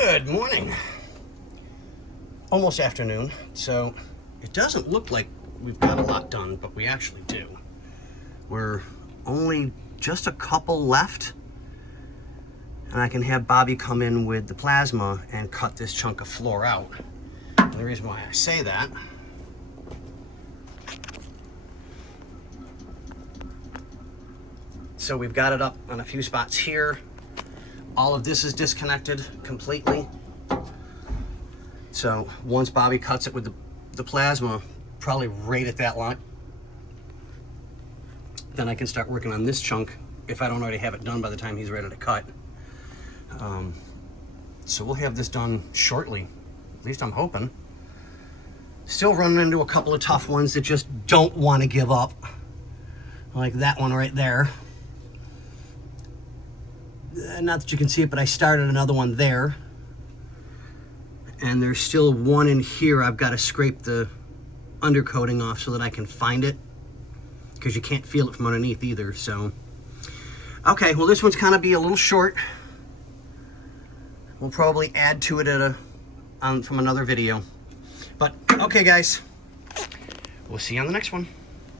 Good morning. Almost afternoon, so it doesn't look like we've got a lot done, but we actually do. We're only just a couple left, and I can have Bobby come in with the plasma and cut this chunk of floor out. And the reason why I say that, so we've got it up on a few spots here. All of this is disconnected completely. So once Bobby cuts it with the plasma, probably right at that line, then I can start working on this chunk if I don't already have it done by the time he's ready to cut. So we'll have this done shortly, at least I'm hoping. Still running into a couple of tough ones that just don't want to give up, like that one right there. Not that you can see it, but I started another one there. And there's still one in here. I've got to scrape the undercoating off so that I can find it, because you can't feel it from underneath either. So, okay, well, this one's kind of be a little short. We'll probably add to it from another video. But, okay, guys, we'll see you on the next one.